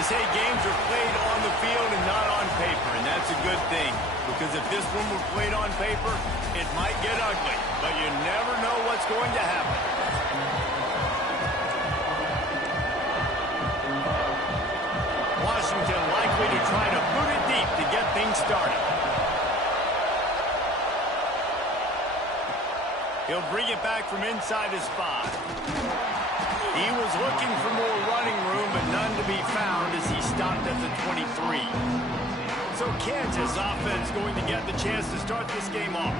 They say games are played on the field and not on paper, and that's a good thing. Because if this one were played on paper, it might get ugly. But you never know what's going to happen. Washington likely to try to boot it deep to get things started. He'll bring it back from inside his 5. He was looking for more running room, but none to be found as he stopped at the 23. So Kansas offense going to get the chance to start this game off.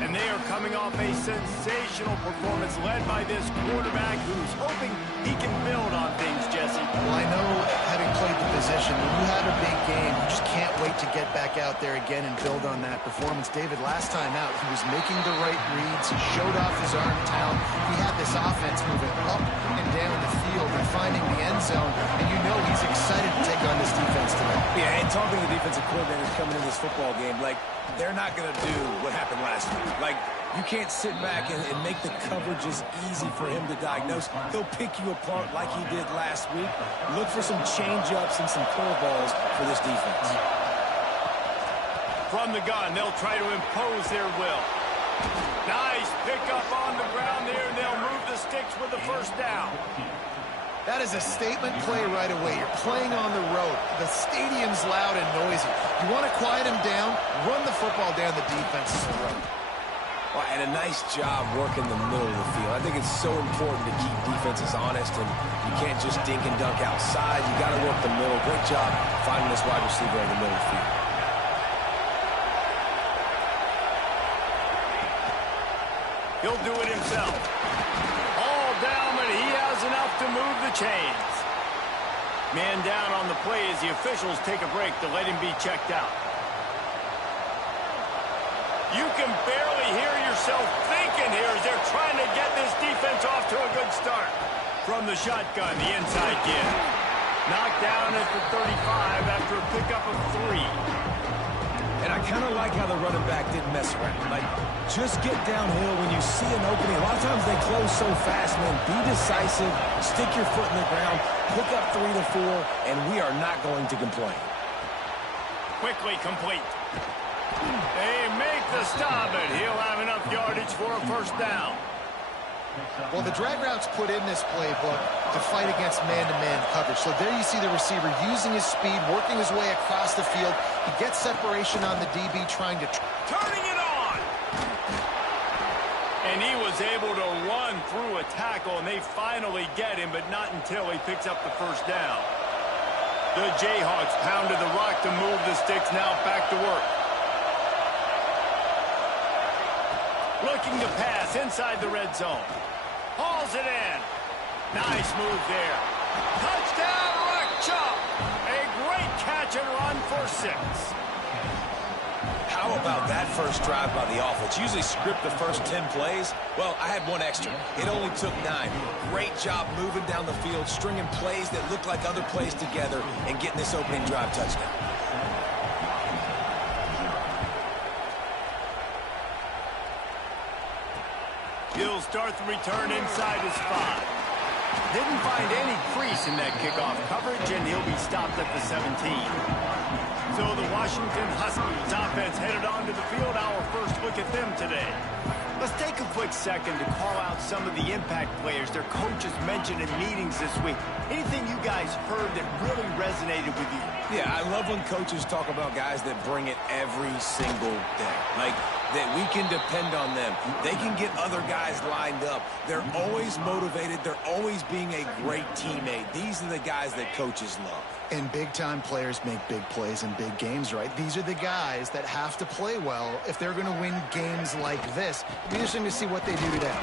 And they are coming off a sensational performance led by this quarterback who's hoping he can build on things, Jesse. Well, I know, having played the position, when you had a big game, you just can't wait to get back out there again and build on that performance. David, last time out, he was making the right reads. He showed off his arm talent. He had this offense moving up and down the field and finding the end zone. And you know he's excited to take on this defense today. Yeah, and talking to the defensive coordinators coming in this football game, like, they're not going to do what happened last week. Like, you can't sit back and make the coverages easy for him to diagnose. He'll pick you apart like he did last week. Look for some change-ups and some curveballs for this defense. From the gun, they'll try to impose their will. Nice pickup on the ground there, and they'll move the sticks with the first down. That is a statement play right away. You're playing on the road. The stadium's loud and noisy. You want to quiet him down, run the football down the defense's throat. Well, and a nice job working the middle of the field. I think it's so important to keep defenses honest, and you can't just dink and dunk outside. You got to work the middle. Great job finding this wide receiver in the middle of the field. He'll do it himself. All down, but he has enough to move the chains. Man down on the play as the officials take a break to let him be checked out. You can barely hear yourself thinking here as they're trying to get this defense off to a good start. From the shotgun, the inside give. Knocked down at the 35 after a pickup of 3. And I kind of like how the running back didn't mess around. Like, just get downhill when you see an opening. A lot of times they close so fast, man. Be decisive, stick your foot in the ground, pick up 3 to 4, and we are not going to complain. Quickly complete. They make the stop, and he'll have enough yardage for a first down. Well, the drag routes put in this playbook to fight against man-to-man coverage. So there you see the receiver using his speed, working his way across the field. He gets separation on the DB, trying to... Turning it on! And he was able to run through a tackle, and they finally get him, but not until he picks up the first down. The Jayhawks pounded the rock to move the sticks, now back to work. Looking to pass inside the red zone. Hauls it in. Nice move there. Touchdown, Rock Chop. A great catch and run for 6. How about that first drive by the offense? Usually script the first 10 plays. Well, I had one extra. It only took 9. Great job moving down the field, stringing plays that look like other plays together, and getting this opening drive touchdown. He'll start the return inside his 5. Didn't find any crease in that kickoff coverage, and he'll be stopped at the 17. So the Washington Huskies offense headed onto the field. Our first look at them today. Let's take a quick second to call out some of the impact players their coaches mentioned in meetings this week. Anything you guys heard that really resonated with you? Yeah, I love when coaches talk about guys that bring it every single day. Like, that we can depend on them. They can get other guys lined up. They're always motivated. They're always being a great teammate. These are the guys that coaches love. And big-time players make big plays in big games, right? These are the guys that have to play well if they're going to win games like this. It'll be interesting to see what they do today.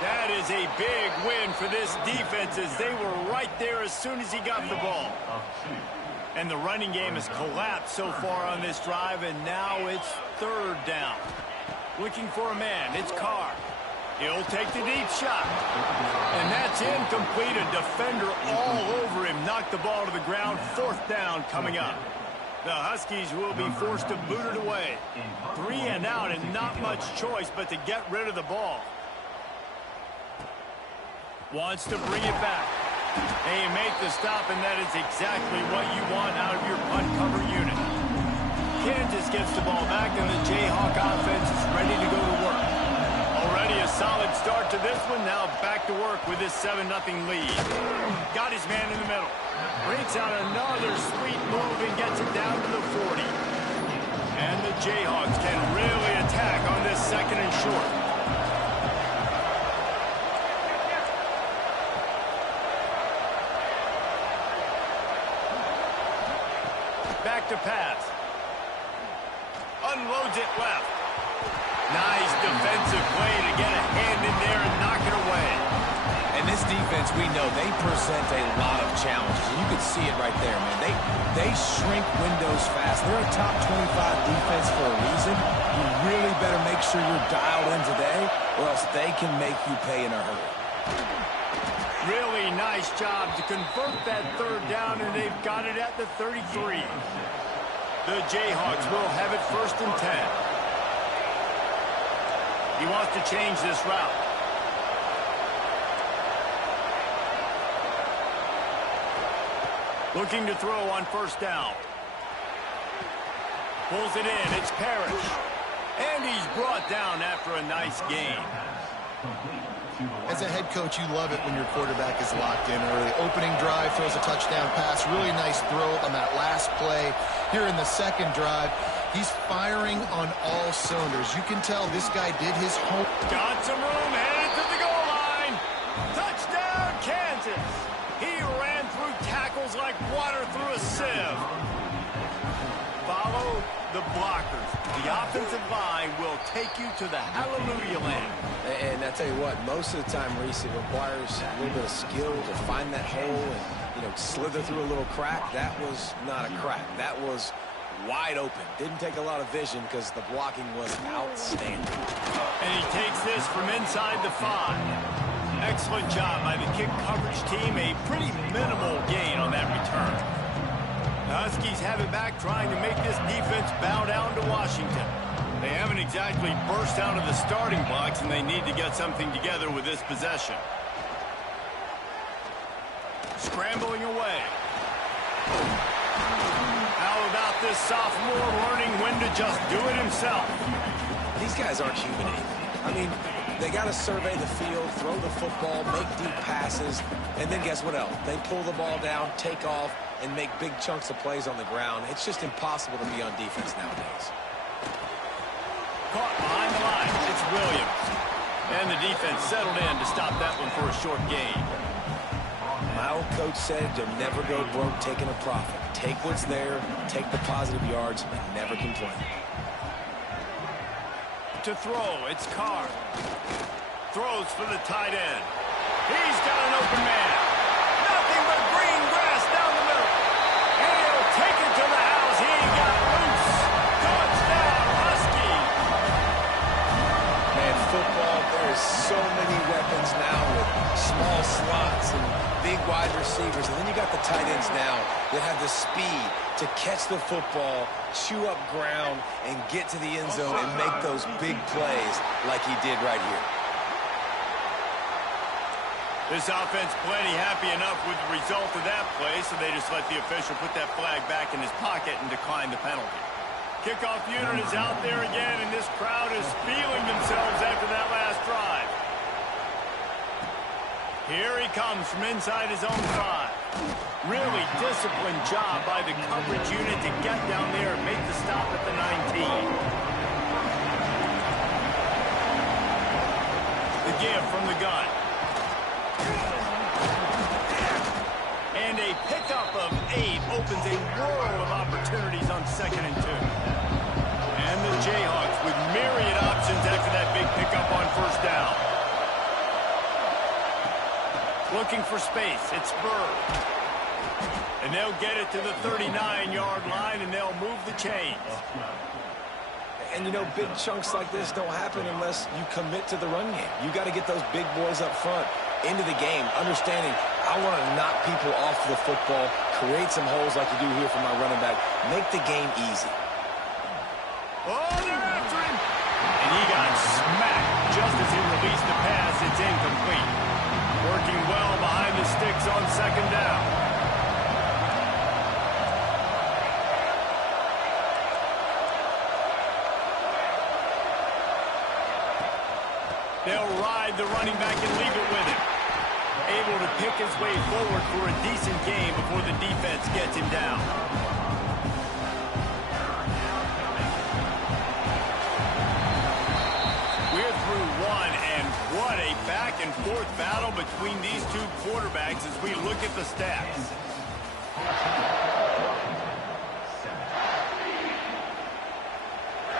That is a big win for this defense as they were right there as soon as he got the ball. And the running game has collapsed so far on this drive, and now it's 3rd down. Looking for a man. It's Carr. He'll take the deep shot. And that's incomplete. A defender all over him. Knocked the ball to the ground. 4th down coming up. The Huskies will be forced to boot it away. 3 and out, and not much choice but to get rid of the ball. Wants to bring it back. And you make the stop, and that is exactly what you want out of your punt cover unit. Kansas gets the ball back, and the Jayhawk offense is ready to go to work. Already a solid start to this one. Now back to work with this 7-0 lead. Got his man in the middle. Breaks out another sweet move and gets it down to the 40. And the Jayhawks can really attack on this 2nd and short. Back to pass. Unloads it left. Nice defensive play to get a hand in there and knock it away. And this defense, we know, they present a lot of challenges. You can see it right there, man. They shrink windows fast. They're a top 25 defense for a reason. You really better make sure you're dialed in today, or else they can make you pay in a hurry. Really nice job to convert that 3rd down, and they've got it at the 33. The Jayhawks will have it 1st and 10. He wants to change this route. Looking to throw on 1st down. Pulls it in. It's Parrish. And he's brought down after a nice gain. As a head coach, you love it when your quarterback is locked in early. Opening drive, throws a touchdown pass. Really nice throw on that last play. Here in the 2nd drive, he's firing on all cylinders. You can tell this guy did his homework. Got some room, headed to the goal line. Touchdown, Kansas. He ran through tackles like water through a sieve. Follow the blockers. The offensive line will take you to the hallelujah land. And I tell you what, most of the time, Reese, it requires a little bit of skill to find that hole and, slither through a little crack. That was not a crack. That was wide open. Didn't take a lot of vision because the blocking was outstanding. And he takes this from inside the 5. Excellent job by the kick coverage team. A pretty minimal gain on that return. The Huskies have it back, trying to make this defense bow down to Washington. They haven't exactly burst out of the starting blocks, and they need to get something together with this possession. Scrambling away. How about this sophomore learning when to just do it himself? These guys aren't human either. I mean, they got to survey the field, throw the football, make deep passes, and then guess what else? They pull the ball down, take off, and make big chunks of plays on the ground. It's just impossible to be on defense nowadays. Caught behind the line. It's Williams. And the defense settled in to stop that one for a short gain. My old coach said to never go broke taking a profit. Take what's there, take the positive yards, and never complain. To throw, it's Carr. Throws for the tight end. He's got an open man. Nothing but green grass down the middle. And he'll take it to the house. He got loose. Touchdown, Husky. Man, football, there's so many weapons now with small slots and big wide receivers. And then you got the tight ends now that have the speed to catch the football, chew up ground, and get to the end zone and make those big plays like he did right here. This offense plenty happy enough with the result of that play, so they just let the official put that flag back in his pocket and decline the penalty. Kickoff unit is out there again, and this crowd is feeling themselves after that last drive. Here he comes from inside his own 5. Really disciplined job by the coverage unit to get down there and make the stop at the 19. The give from the gun. And a pickup of 8 opens a world of opportunities on 2nd and 2. And the Jayhawks with myriad options after that big pickup on 1st down. Looking for space. It's Spur. And they'll get it to the 39-yard line, and they'll move the chains. And, big chunks like this don't happen unless you commit to the run game. You got to get those big boys up front into the game, understanding I want to knock people off the football, create some holes like you do here for my running back, make the game easy. Oh, they're after him. And he got smacked just as he released the pass. It's incomplete. Working well behind the stick on second down. They'll ride the running back and leave it with him. Able to pick his way forward for a decent game before the defense gets him down. We're through one, and what a back-and-forth battle between these two quarterbacks as we look at the stats.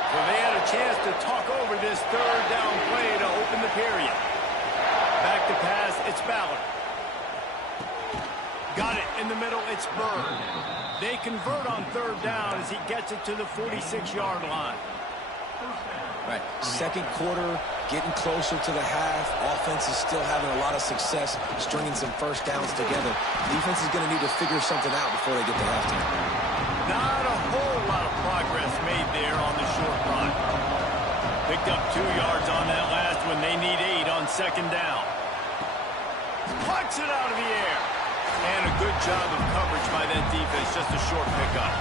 So they had a chance to talk over this third down play to open the period. Back to pass, it's Ballard. Got it in the middle, it's Bird. They convert on third down as he gets it to the 46-yard line. Right, second quarter, getting closer to the half. Offense is still having a lot of success stringing some first downs together. Defense is going to need to figure something out before they get to halftime. Not a whole lot of progress made there on the short run. Picked up 2 yards on that last one. They need 8 on second down. Plucks it out of the air. And a good job of coverage by that defense. Just a short pickup.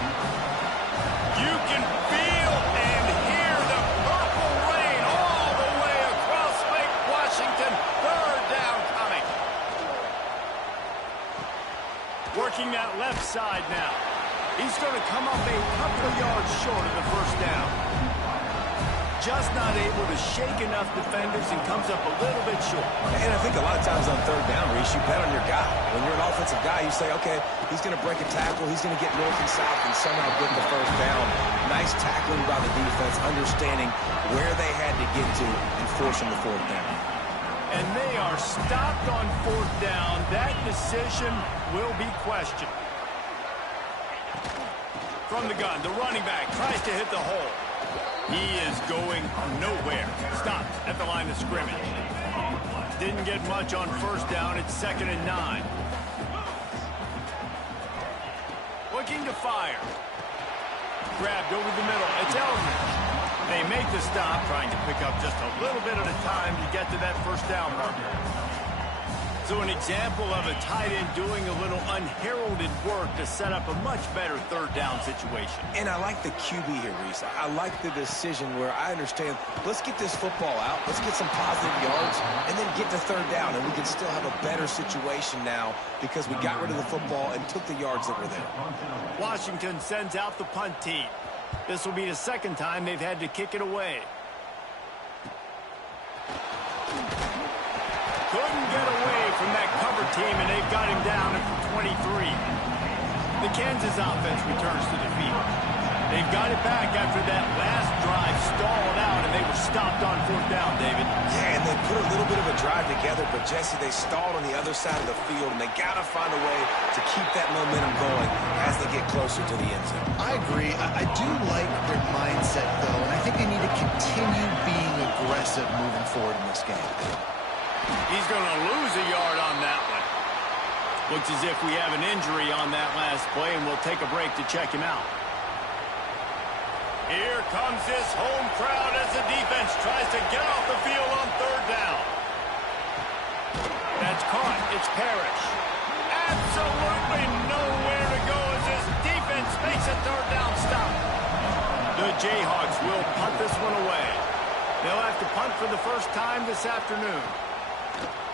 You can feel and hear the purple rain all the way across Lake Washington. Third down coming. Working that left side now. He's going to come up a couple of yards short of the first down. Just not able to shake enough defenders and comes up a little bit short. And I think a lot of times on third down, Reese, you bet on your guy. When you're an offensive guy, you say, okay, he's going to break a tackle, he's going to get north and south and somehow get the first down. Nice tackling by the defense, understanding where they had to get to and forcing the fourth down. And they are stopped on fourth down. That decision will be questioned. From the gun, the running back tries to hit the hole. He is going nowhere. Stopped at the line of scrimmage. Didn't get much on first down. It's 2nd and 9. Looking to fire. Grabbed over the middle. It's Eldridge. They make the stop, trying to pick up just a little bit at a time to get to that first down marker. So an example of a tight end doing a little unheralded work to set up a much better third down situation. And I like the QB here, Reese. I like the decision where I understand, let's get this football out, let's get some positive yards, and then get to third down, and we can still have a better situation now because we got rid of the football and took the yards that were there. Washington sends out the punt team. This will be the second time they've had to kick it away. Couldn't get away from that cover team, and they've got him down at 23. The Kansas offense returns to the field. They've got it back after that last drive stalled out, and they were stopped on fourth down, David. Yeah, and they put a little bit of a drive together, but, Jesse, they stalled on the other side of the field, and they got to find a way to keep that momentum going as they get closer to the end zone. I agree. I do like their mindset, though, and I think they need to continue being aggressive moving forward in this game. He's going to lose a yard on that one. Looks as if we have an injury on that last play, and we'll take a break to check him out. Here comes this home crowd as the defense tries to get off the field on third down. That's caught. It's Parrish. Absolutely nowhere to go as this defense makes a third down stop. The Jayhawks will punt this one away. They'll have to punt for the first time this afternoon.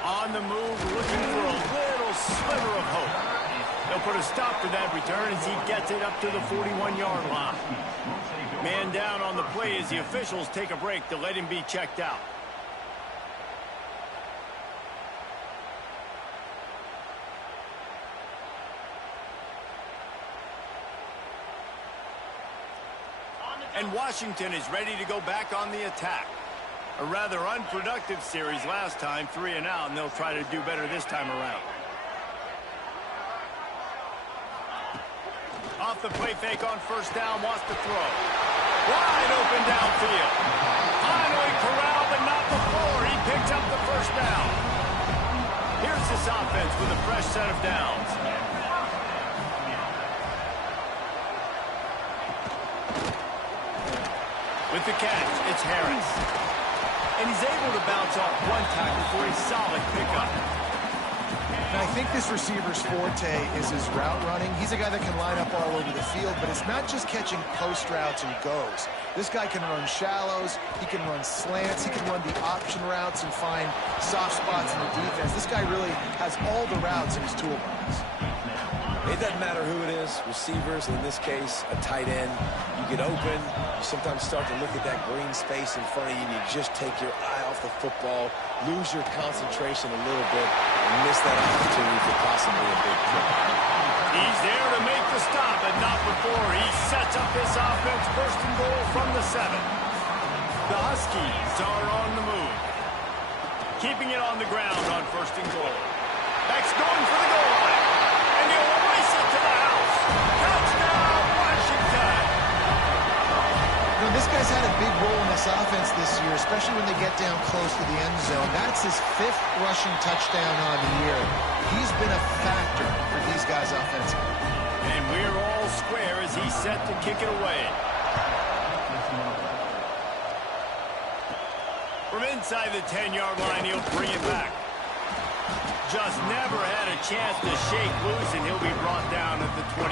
On the move, looking for a little sliver of hope. They'll put a stop to that return as he gets it up to the 41-yard line. Man down on the play as the officials take a break to let him be checked out. And Washington is ready to go back on the attack. A rather unproductive series last time, 3 and out, and they'll try to do better this time around. Off the play fake on first down, wants to throw. Wide open downfield. Finally corralled, but not before. He picks up the first down. Here's this offense with a fresh set of downs. With the catch, it's Harris. And he's able to bounce off one tackle for a solid pickup. And I think this receiver's forte is his route running. He's a guy that can line up all over the field, but it's not just catching post routes and goes. This guy can run shallows, he can run slants, he can run the option routes and find soft spots in the defense. This guy really has all the routes in his toolbox. It doesn't matter who it is, receivers, in this case, a tight end. You get open, you sometimes start to look at that green space in front of you, and you just take your eye off the football, lose your concentration a little bit, and miss that opportunity for possibly a big play. He's there to make the stop, and not before he sets up this offense. First and goal from the 7. The Huskies are on the move. Keeping it on the ground on first and goal. Beck's going for the goal line. And he'll race it to the house. Touchdown, Washington! You know, this guy's had a big role in this offense this year, especially when they get down close to the end zone. That's his 5th rushing touchdown on the year. He's been a factor for these guys offensively. And we're all square as he's set to kick it away. From inside the 10-yard line, he'll bring it back. Just never had a chance to shake loose, and he'll be brought down at the 24.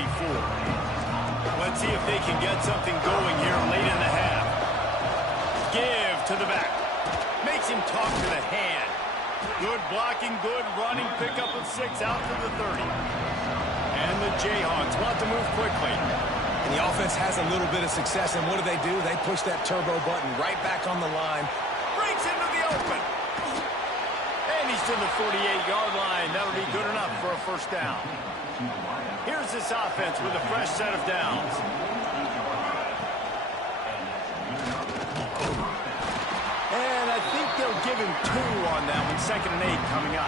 Let's see if they can get something going here late in the half. Give to the back. Makes him talk to the hand. Good blocking, good running, pickup of 6 out to the 30. And the Jayhawks want to move quickly. And the offense has a little bit of success, and what do? They push that turbo button right back on the line. Breaks into the open. And he's to the 48-yard line. That'll be good enough for a first down. Here's this offense with a fresh set of downs. And I think they'll give him 2 on that one. 2nd and 8 coming up.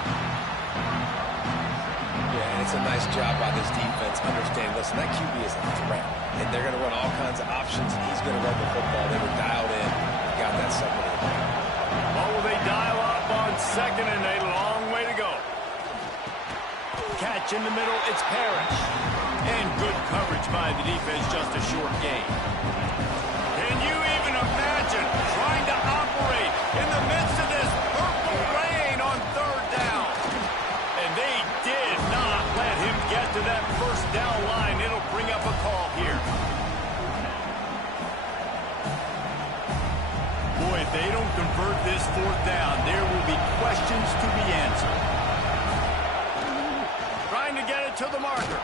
Yeah, it's a nice job by this defense. Understand, listen, that QB is a threat. And they're going to run all kinds of options, and he's going to run the football. They were dialed in. Got that second and 8. What will they dial up on 2nd and 8? A long way to go. Catch in the middle, it's Parrish. And good coverage by the defense, just a short gain. Can you even imagine trying to operate in the midst of this purple rain on 3rd down? And they did not let him get to that first down line. It'll bring up a call here. Boy, if they don't convert this 4th down, there will be questions to be answered. Trying to get it to the marker.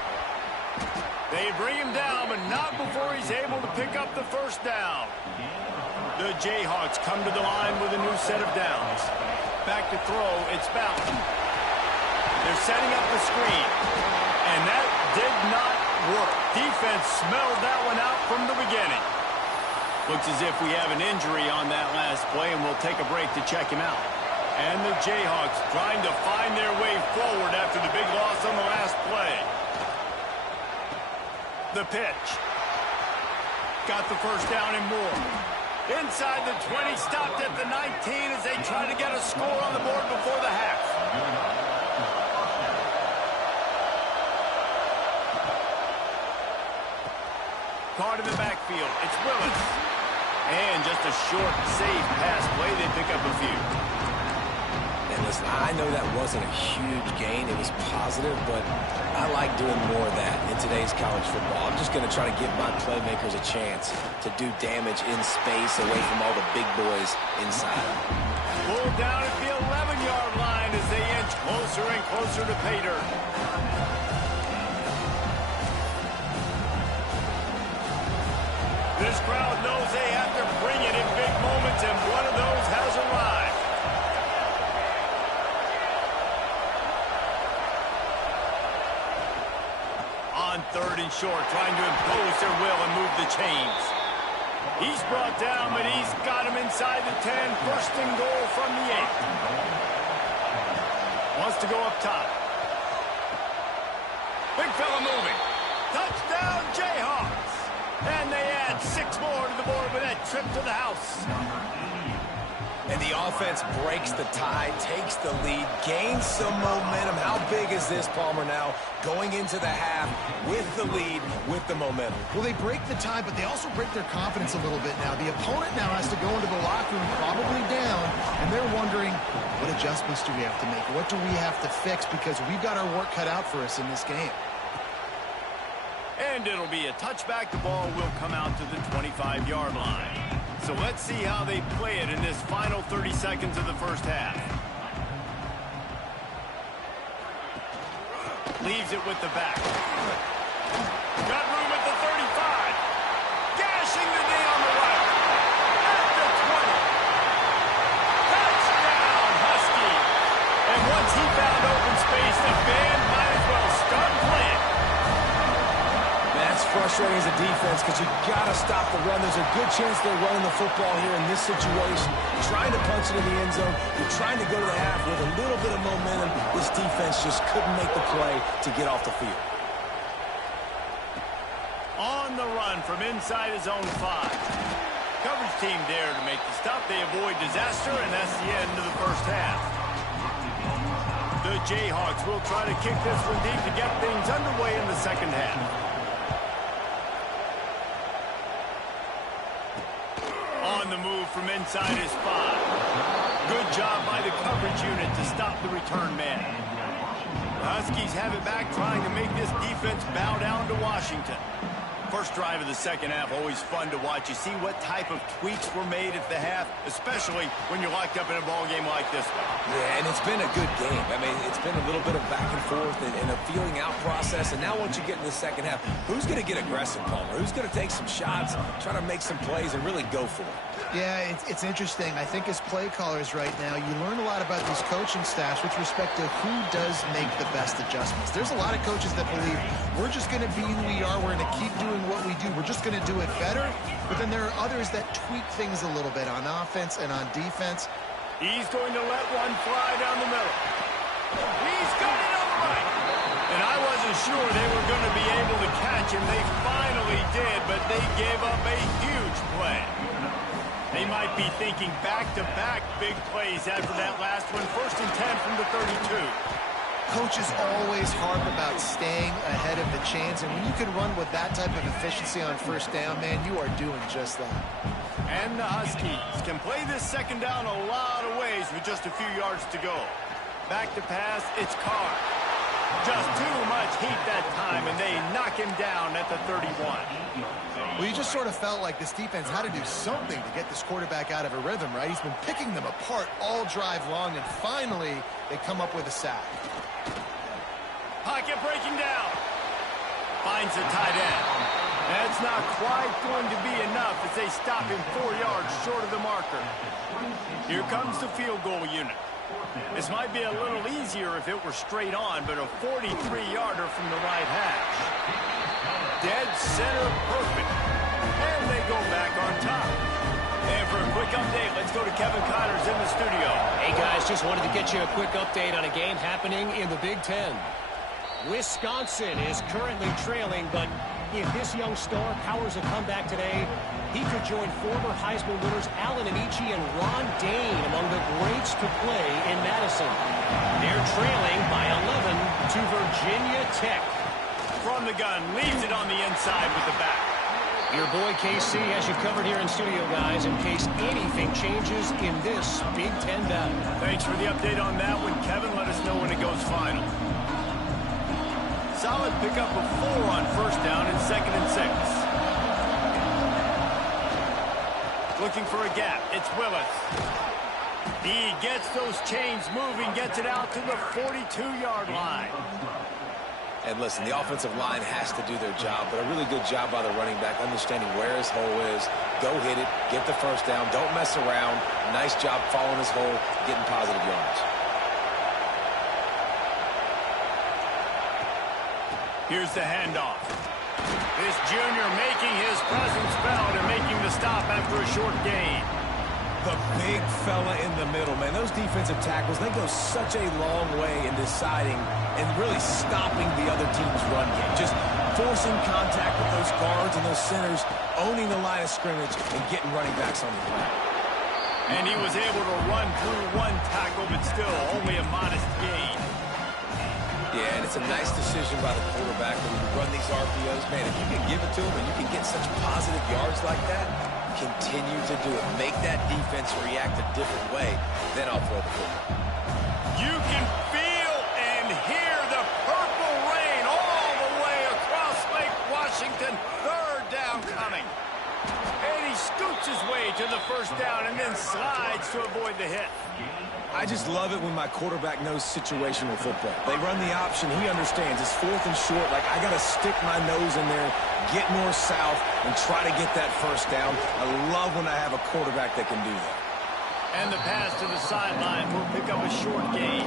They bring him down, but not before he's able to pick up the first down. The Jayhawks come to the line with a new set of downs. Back to throw, it's Bowden. They're setting up the screen. And that did not work. Defense smelled that one out from the beginning. Looks as if we have an injury on that last play, and we'll take a break to check him out. And the Jayhawks trying to find their way forward after the big loss on the last play. The pitch. Got the first down and more. Inside the 20, stopped at the 19 as they try to get a score on the board before the half. Caught in the backfield. It's Willis. And just a short, safe pass play. They pick up a few. And listen, I know that wasn't a huge gain. It was positive, but I like doing more of that in today's college football. I'm just going to try to give my playmakers a chance to do damage in space away from all the big boys inside. Pulled down at the 11-yard line as they inch closer and closer to pay dirt. This crowd knows they have to bring it in big moments, and one of those has arrived. On 3rd and short, trying to impose their will and move the chains. He's brought down, but he's got him inside the 10. First and goal from the 8. Wants to go up top. Big fella moving. Touchdown, Jayhawks. And they add 6 more to the board with that trip to the house. And the offense breaks the tie, takes the lead, gains some momentum. How big is this, Palmer, now? Going into the half with the lead, with the momentum. Well, they break the tie, but they also break their confidence a little bit now. The opponent now has to go into the locker room probably down, and they're wondering, what adjustments do we have to make? What do we have to fix? Because we've got our work cut out for us in this game. And it'll be a touchback. The ball will come out to the 25-yard line. So let's see how they play it in this final 30 seconds of the first half. Leaves it with the back. Got room at the 35. Gashing the knee on the right. At the 20. Touchdown, Husky. And once he found open space, the band might as well start playing. That's frustrating as a defense because you got to stop the run. There's a good chance they're running the football here in this situation. Trying to punch it in the end zone. You're trying to go to the half with a little bit of momentum. This defense just couldn't make the play to get off the field. On the run from inside his own 5. Coverage team there to make the stop. They avoid disaster, and that's the end of the first half. The Jayhawks will try to kick this one deep to get things underway in the second half. On the move from inside his 5. Good job by the coverage unit to stop the return man. The Huskies have it back, trying to make this defense bow down to Washington. First drive of the second half, always fun to watch. You see what type of tweaks were made at the half, especially when you're locked up in a ball game like this one. Yeah, and it's been a good game. I mean, it's been a little bit of back and forth and a feeling out process. And now once you get in the second half, who's going to get aggressive, Palmer? Who's going to take some shots, try to make some plays, and really go for it? Yeah, it's interesting. I think as play callers right now, you learn a lot about these coaching staffs with respect to who does make the best adjustments. There's a lot of coaches that believe we're just going to be who we are. We're going to keep doing what we do. We're just going to do it better. But then there are others that tweak things a little bit on offense and on defense. He's going to let one fly down the middle. He's got it on the right. And I wasn't sure they were going to be able to catch him. They finally did, but they gave up a huge play. They might be thinking back-to-back big plays after that last one. 1st and 10 from the 32. Coaches always harp about staying ahead of the chains, and when you can run with that type of efficiency on first down, man, you are doing just that. And the Huskies can play this second down a lot of ways with just a few yards to go. Back to pass, it's Carr. Just too much heat that time, and they knock him down at the 31. Well, you just sort of felt like this defense had to do something to get this quarterback out of a rhythm, right? He's been picking them apart all drive long, and finally they come up with a sack. Pocket breaking down. Finds the tight end. That's not quite going to be enough as they stop him 4 yards short of the marker. Here comes the field goal unit. This might be a little easier if it were straight on, but a 43-yarder from the right hash. Dead center perfect. And they go back on top. And for a quick update, let's go to Kevin Connors in the studio. Hey, guys, just wanted to get you a quick update on a game happening in the Big Ten. Wisconsin is currently trailing, but if this young star powers a comeback today, he could join former Heisman winners Allen Amici and Ron Dane among the greats to play in Madison. They're trailing by 11 to Virginia Tech. From the gun, leaves it on the inside with the back. Your boy KC has you covered here in studio, guys, in case anything changes in this Big Ten battle. Thanks for the update on that one, Kevin. Let us know when it goes final. Solid pickup of 4 on first down and 2nd and 6. Looking for a gap. It's Willis. He gets those chains moving, gets it out to the 42-yard line. And listen, the offensive line has to do their job, but a really good job by the running back, understanding where his hole is. Go hit it, get the first down, don't mess around. Nice job following his hole, getting positive yards. Here's the handoff. This junior making his presence felt and making the stop after a short gain. The big fella in the middle, man. Those defensive tackles, they go such a long way in deciding and really stopping the other team's run game. Just forcing contact with those guards and those centers, owning the line of scrimmage and getting running backs on the ground. And he was able to run through one tackle, but still only a modest gain. Yeah, and it's a nice decision by the quarterback when you run these RPOs. Man, if you can give it to him and you can get such positive yards like that, continue to do it. Make that defense react a different way, then I'll throw the football. You can feel and hear the purple rain all the way across Lake Washington. Third down coming. And he scoots his way to the first down and then slides to avoid the hit. I just love it when my quarterback knows situational football. They run the option. He understands. It's 4th and short. Like, I got to stick my nose in there, get north-south, and try to get that first down. I love when I have a quarterback that can do that. And the pass to the sideline will pick up a short gain.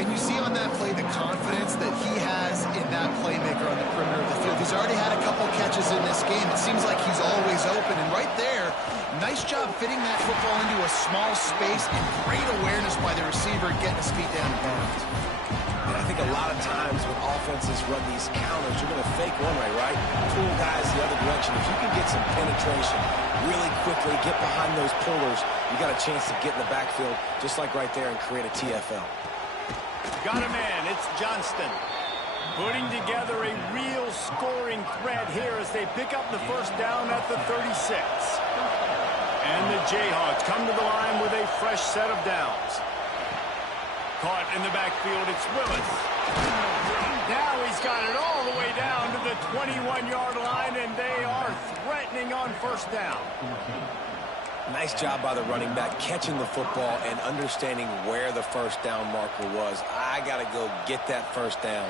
And you see on that play the confidence that he has in that playmaker on the perimeter of the field. He's already had a couple catches in this game. It seems like he's always open. And right there, nice job fitting that football into a small space and great awareness by the receiver getting his feet down in bounds. And I think a lot of times when offenses run these counters, you're going to fake one way, right? Pull guys the other direction. If you can get some penetration really quickly, get behind those pullers, you got a chance to get in the backfield just like right there and create a TFL. Got a man, it's Johnston. Putting together a real scoring threat here as they pick up the first down at the 36. And the Jayhawks come to the line with a fresh set of downs. Caught in the backfield, it's Willis. Now he's got it all the way down to the 21-yard line, and they are threatening on first down. Nice job by the running back, catching the football and understanding where the first down marker was. I got to go get that first down.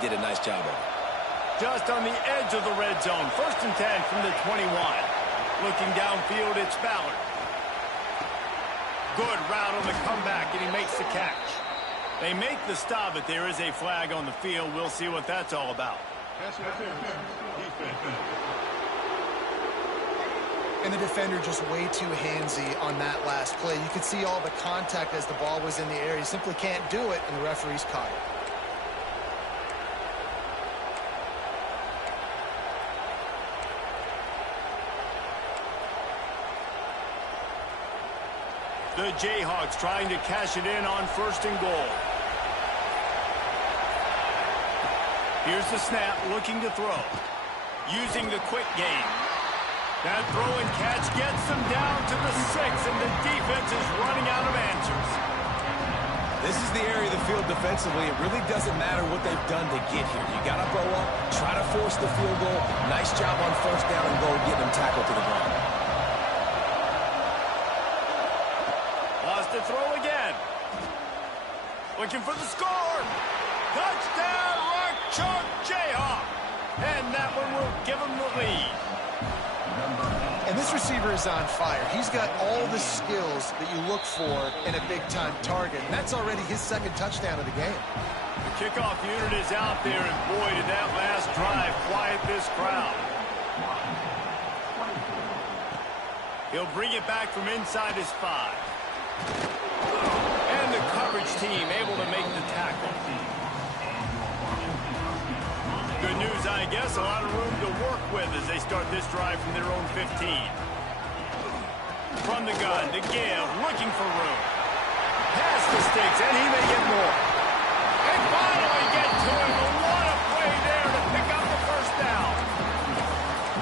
He did a nice job of it. Just on the edge of the red zone. 1st and 10 from the 21. Looking downfield, it's Ballard. Good route on the comeback, and he makes the catch. They make the stop, but there is a flag on the field. We'll see what that's all about. And the defender just way too handsy on that last play. You could see all the contact as the ball was in the air. He simply can't do it, and the referee's caught it. The Jayhawks trying to cash it in on 1st and goal. Here's the snap, looking to throw. Using the quick game. That throw and catch gets them down to the 6, and the defense is running out of answers. This is the area of the field defensively. It really doesn't matter what they've done to get here. You got to blow up, try to force the field goal. Nice job on first down and goal, getting them tackled to the ground. Lost the throw again. Looking for the score. Touchdown, Rock Chalk Jayhawk. And that one will give them the lead. And this receiver is on fire. He's got all the skills that you look for in a big-time target. And that's already his 2nd touchdown of the game. The kickoff unit is out there, and boy, did that last drive quiet this crowd. He'll bring it back from inside his 5. And the coverage team able to make the tackle. Good news, I guess. A lot of room to work with as they start this drive from their own 15. From the gun to give, looking for room. Pass the sticks, and he may get more. And finally get to him. What a play there to pick up the first down.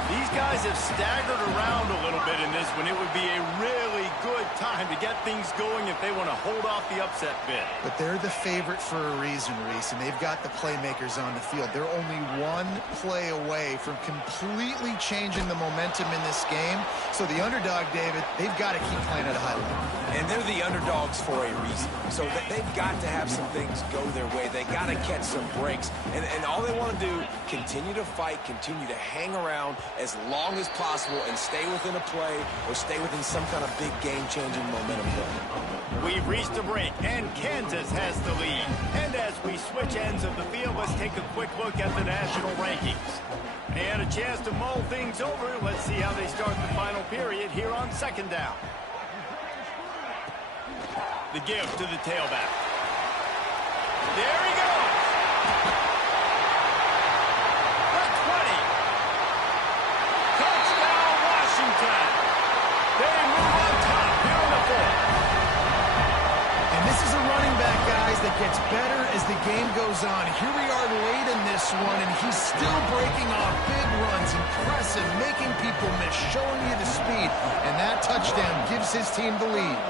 These guys have staggered around a little bit in this one. It would be a really good time to get things going if they want to hold off the upset bid. But they're the favorite for a reason, Reese, and they've got the playmakers on the field. They're only one play away from completely changing the momentum in this game. So the underdog, David, they've got to keep playing at a high level. And they're the underdogs for a reason. So they've got to have some things go their way. They got to catch some breaks. And all they want to do, continue to fight, continue to hang around as long as possible and stay within a play or stay within some kind of big game-changing momentum play. We've reached a break, and Kansas has the lead. And as we switch ends of the field, let's take a quick look at the national rankings. They had a chance to mull things over. Let's see how they start the final period here on 2nd down. The give to the tailback. There he goes. The 20. Touchdown, Washington. They move on top here in the goes on. Here we are late in this one, and he's still breaking off big runs, impressive, making people miss, showing you the speed. And that touchdown gives his team the lead.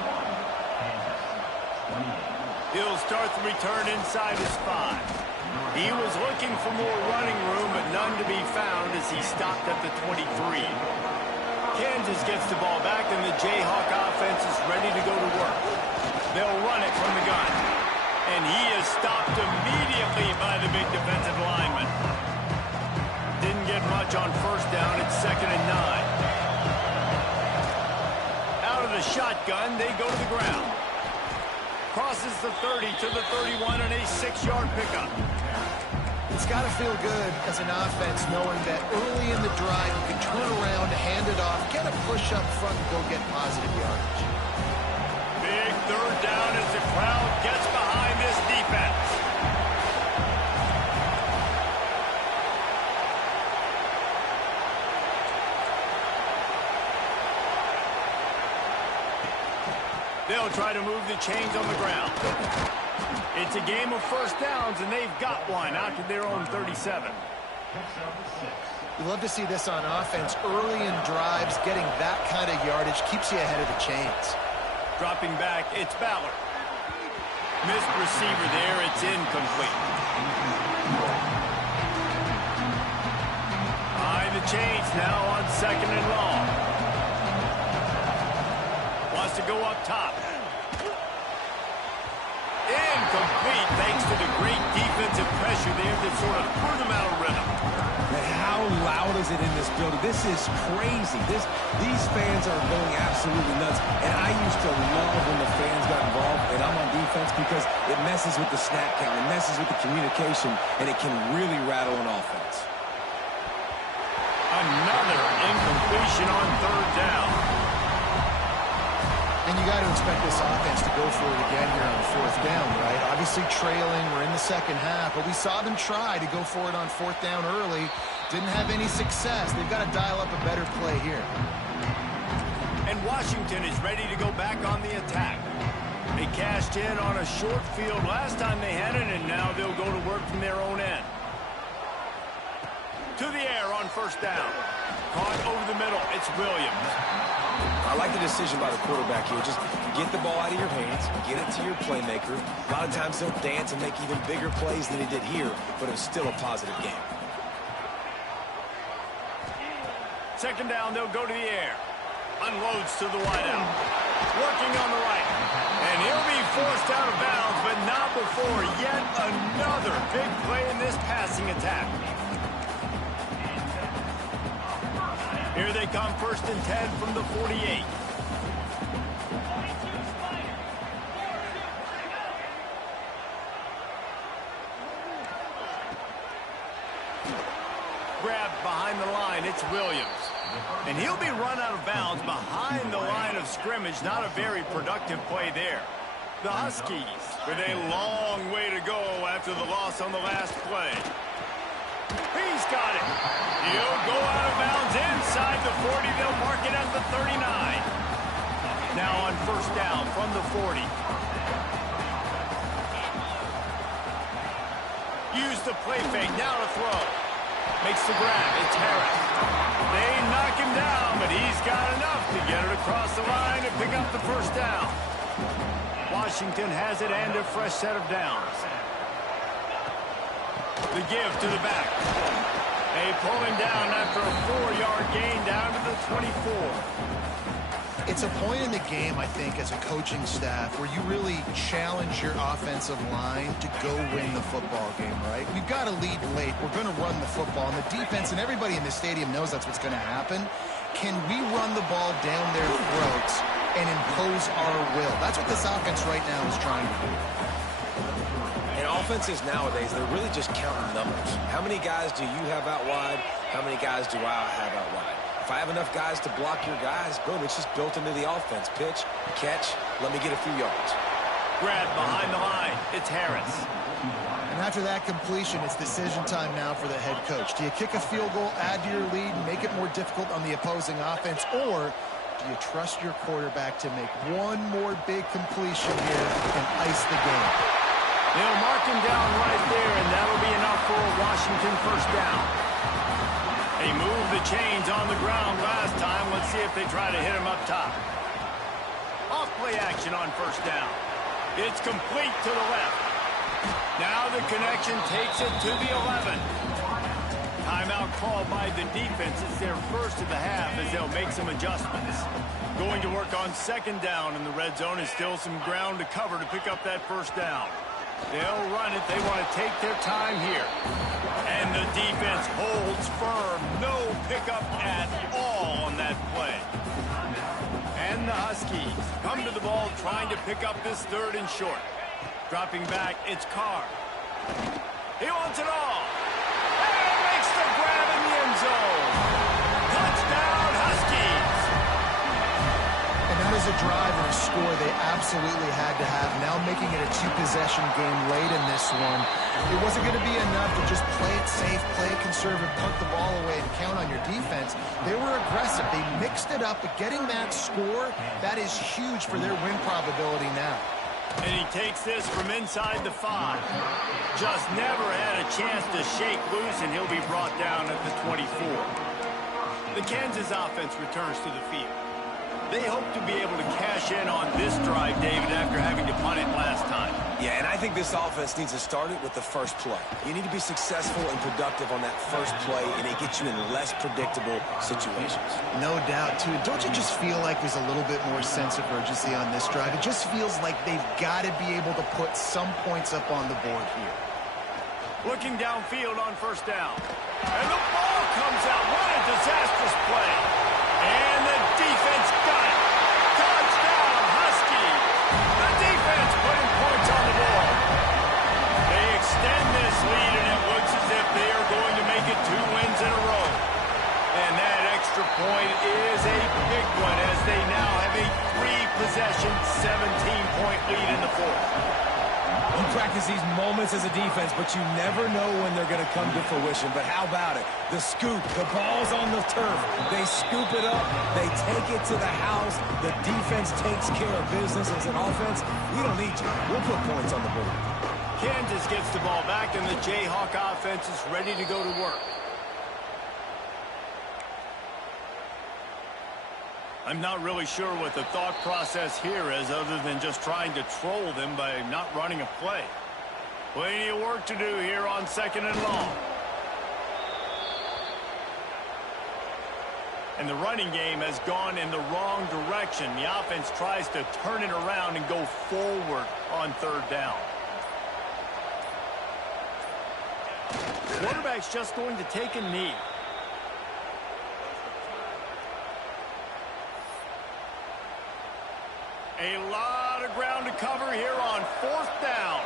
He'll start the return inside his 5. He was looking for more running room, but none to be found as he stopped at the 23. Kansas gets the ball back, and the Jayhawk offense is ready to go to work. They'll run it from the gun. And he is stopped immediately by the big defensive lineman. Didn't get much on first down. It's 2nd and 9. Out of the shotgun, they go to the ground. Crosses the 30 to the 31 and a 6-yard pickup. It's got to feel good as an offense knowing that early in the drive you can turn around, hand it off, get a push up front, and go get positive yardage. Big 3rd down as the crowd gets behind this defense. They'll try to move the chains on the ground. It's a game of first downs, and they've got one out to their own 37. You love to see this on offense. Early in drives, getting that kind of yardage keeps you ahead of the chains. Dropping back, it's Ballard. Missed receiver there, it's incomplete. Behind the chains now on 2nd and long. Wants to go up top. Incomplete thanks to the great defensive pressure there that sort of threw them out of rhythm. And how loud is it in this building? This is crazy. These fans are going absolutely nuts. And I used to love when the fans got involved, and I'm on defense because it messes with the snap count, it messes with the communication, and it can really rattle an offense. Another incompletion on 3rd down. And you got to expect this offense to go for it again here on 4th down, right? Obviously trailing, we're in the second half, but we saw them try to go for it on 4th down early. Didn't have any success. They've got to dial up a better play here. And Washington is ready to go back on the attack. They cashed in on a short field last time they had it, and now they'll go to work from their own end. To the air on 1st down. Caught over the middle. It's Williams. I like the decision by the quarterback here. Just get the ball out of your hands, get it to your playmaker. A lot of times he'll dance and make even bigger plays than he did here, but it was still a positive game. 2nd down, they'll go to the air. Unloads to the wideout. Working on the right. And he'll be forced out of bounds, but not before yet another big play in this passing attack. Here they come, 1st and 10 from the 48. Grabbed behind the line, it's Williams. And he'll be run out of bounds behind the line of scrimmage. Not a very productive play there. The Huskies with a long way to go after the loss on the last play. He's got it. He'll go out of bounds inside the 40. They'll mark it at the 39. Now on 1st down from the 40. Use the play fake. Now to throw. Makes the grab. It's Harris. They knock him down, but he's got enough to get it across the line and pick up the 1st down. Washington has it and a fresh set of downs. The give to the back. They pull him down after a 4-yard gain down to the 24. It's a point in the game, I think, as a coaching staff where you really challenge your offensive line to go win the football game, right? We've got to lead late. We're going to run the football. And the defense and everybody in the stadium knows that's what's going to happen. Can we run the ball down their throats and impose our will? That's what this offense right now is trying to do. And offenses nowadays, they're really just counting numbers. How many guys do you have out wide? How many guys do I have out wide? If I have enough guys to block your guys, boom, it's just built into the offense. Pitch, catch, let me get a few yards. Grab behind the line. It's Harris. And after that completion, it's decision time now for the head coach. Do you kick a field goal, add to your lead, and make it more difficult on the opposing offense, or do you trust your quarterback to make one more big completion here and ice the game? They'll mark him down right there, and that'll be enough for a Washington first down. They moved the chains on the ground last time. Let's see if they try to hit him up top. Off-play action on first down. It's complete to the left. Now the connection takes it to the 11. Timeout called by the defense. It's their first of the half as they'll make some adjustments. Going to work on second down in the red zone is still some ground to cover to pick up that first down. They'll run it. They want to take their time here. And the defense holds firm. No pickup at all on that play. And the Huskies come to the ball trying to pick up this third and short. Dropping back, it's Carr. He wants it all. And makes the grab in the end zone. Touchdown, Huskies. And that is a drive and a score they absolutely had to have. Now making it a two-possession game late in this one. It wasn't going to be enough to just play it safe, play it conservative, punt the ball away, and count on your defense. They were aggressive. They mixed it up, but getting that score, that is huge for their win probability now. And he takes this from inside the 5. Just never had a chance to shake loose, and he'll be brought down at the 24. The Kansas offense returns to the field. They hope to be able to cash in on this drive, David, after having to punt it last time. Yeah, and I think this offense needs to start it with the first play. You need to be successful and productive on that first play, and it gets you in less predictable situations. No doubt, too. Don't you just feel like there's a little bit more sense of urgency on this drive? It just feels like they've got to be able to put some points up on the board here. Looking downfield on first down. And the ball comes out. What a disastrous play. And the defense got it. Touchdown, Huskies. The defense putting points on the board. They extend this lead, and it looks as if they are going to make it 2 wins in a row. And that extra point is a big one as they now have a 3-possession, 17-point lead in the fourth. You practice these moments as a defense, but you never know when they're going to come to fruition. But how about it? The scoop, the ball's on the turf. They scoop it up. They take it to the house. The defense takes care of business. As an offense, we don't need you. We'll put points on the board. Kansas gets the ball back, and the Jayhawk offense is ready to go to work. I'm not really sure what the thought process here is other than just trying to troll them by not running a play. Plenty of work to do here on second and long. And the running game has gone in the wrong direction. The offense tries to turn it around and go forward on third down. Quarterback's just going to take a knee. A lot of ground to cover here on fourth down.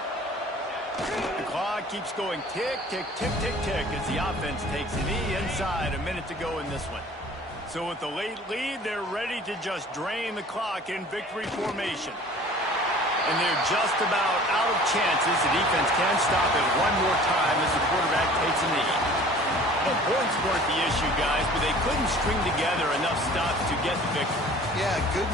The clock keeps going tick, tick, tick, tick, tick as the offense takes a knee inside. A minute to go in this one. So with the late lead, they're ready to just drain the clock in victory formation. And they're just about out of chances. The defense can stop it one more time as the quarterback takes a knee. Well, points weren't the issue, guys, but they couldn't string together enough stops to get the victory. Yeah, good.